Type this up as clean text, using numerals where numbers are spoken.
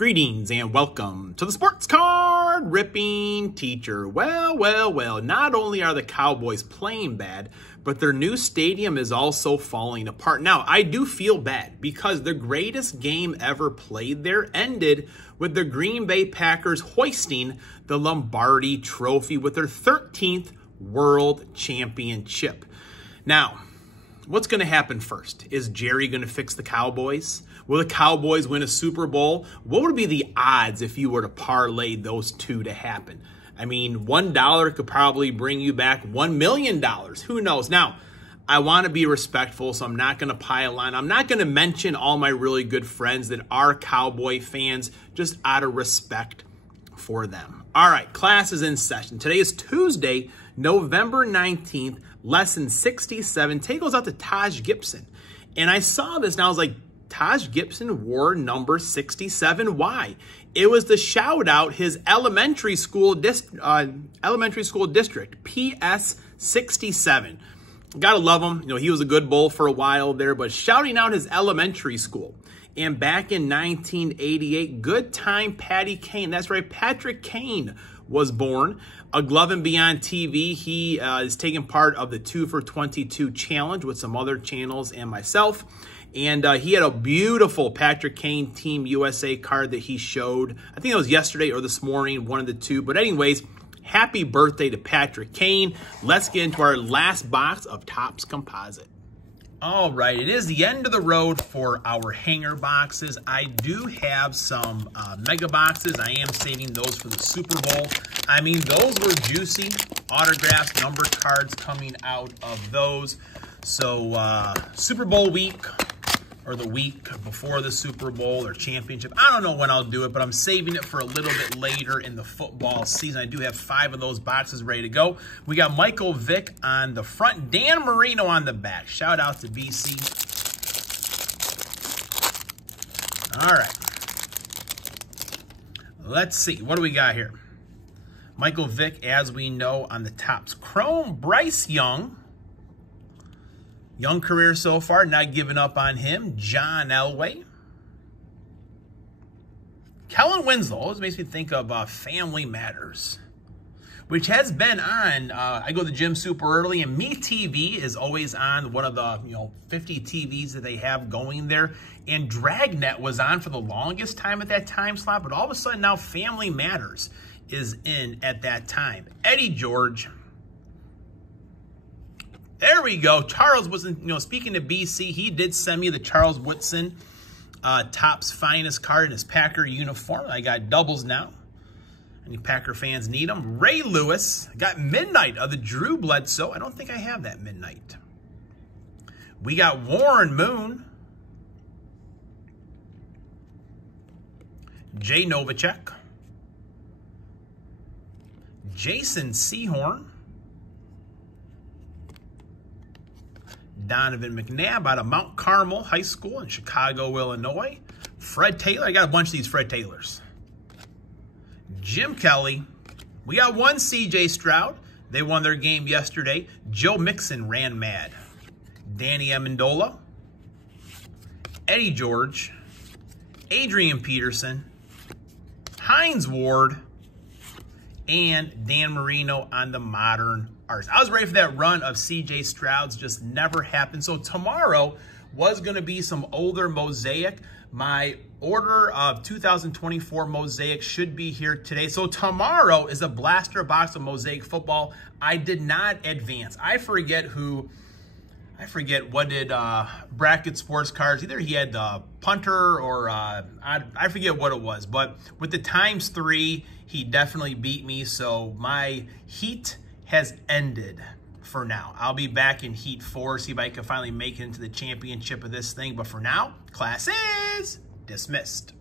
Greetings and welcome to the Sports Card Ripping Teacher. Well, not only are the Cowboys playing bad, but their new stadium is also falling apart. Now, I do feel bad because the greatest game ever played there ended with the Green Bay Packers hoisting the Lombardi Trophy with their 13th World Championship. Now, what's going to happen first? Is Jerry going to fix the Cowboys? Will the Cowboys win a Super Bowl? What would be the odds if you were to parlay those two to happen? I mean, $1 could probably bring you back $1 million. Who knows? Now, I want to be respectful, so I'm not going to pile on. I'm not going to mention all my really good friends that are Cowboy fans, just out of respect for them. All right, class is in session. Today is Tuesday, November 19th, lesson 67. Today goes out to Taj Gibson. And I saw this and I was like, Taj Gibson wore number 67. Why? It was to shout out his elementary school district, PS 67. Gotta love him. You know, he was a good bull for a while there, but shouting out his elementary school. And back in 1988, good time Patty Kane. That's right, Patrick Kane was born. A Glove and Beyond TV. He is taking part of the 2 for 22 challenge with some other channels and myself. And he had a beautiful Patrick Kane Team USA card that he showed. I think it was yesterday or this morning, one of the two. But anyways, happy birthday to Patrick Kane. Let's get into our last box of Topps Composite. All right, it is the end of the road for our hanger boxes. I do have some mega boxes. I am saving those for the Super Bowl. I mean, those were juicy. Autographs, number cards coming out of those. So Super Bowl week, or the week before the Super Bowl or championship. I don't know when I'll do it, but I'm saving it for a little bit later in the football season. I do have 5 of those boxes ready to go. We got Michael Vick on the front, Dan Marino on the back. Shout out to BC. All right. Let's see. What do we got here? Michael Vick, as we know, on the Topps Chrome. Bryce Young. Young career so far, not giving up on him. John Elway. Kellen Winslow always makes me think of Family Matters, which has been on. I go to the gym super early, and MeTV is always on one of the 50 TVs that they have going there. And Dragnet was on for the longest time at that time slot, but all of a sudden now Family Matters is in at that time. Eddie George. There we go. Charles wasn't, speaking to BC, he did send me the Charles Woodson Topps Finest card in his Packer uniform. I got doubles now. Any Packer fans need them. Ray Lewis. I got Midnight of the Drew Bledsoe. I don't think I have that Midnight. We got Warren Moon. Jay Novacek. Jason Sehorn. Donovan McNabb out of Mount Carmel High School in Chicago, Illinois. Fred Taylor. I got a bunch of these Fred Taylors. Jim Kelly. We got one CJ Stroud. They won their game yesterday. Joe Mixon ran mad. Danny Amendola. Eddie George. Adrian Peterson. Hines Ward. And Dan Marino on the Modern Arts. I was ready for that run of CJ Stroud's, just never happened. So tomorrow was going to be some older Mosaic. My order of 2024 Mosaic should be here today. So tomorrow is a blaster box of Mosaic football. I did not advance. I forget what did Bracket Sports Cards. Either he had the punter or I forget what it was. But with the ×3, he definitely beat me. So my heat has ended for now. I'll be back in Heat 4, see if I can finally make it into the championship of this thing. But for now, class is dismissed.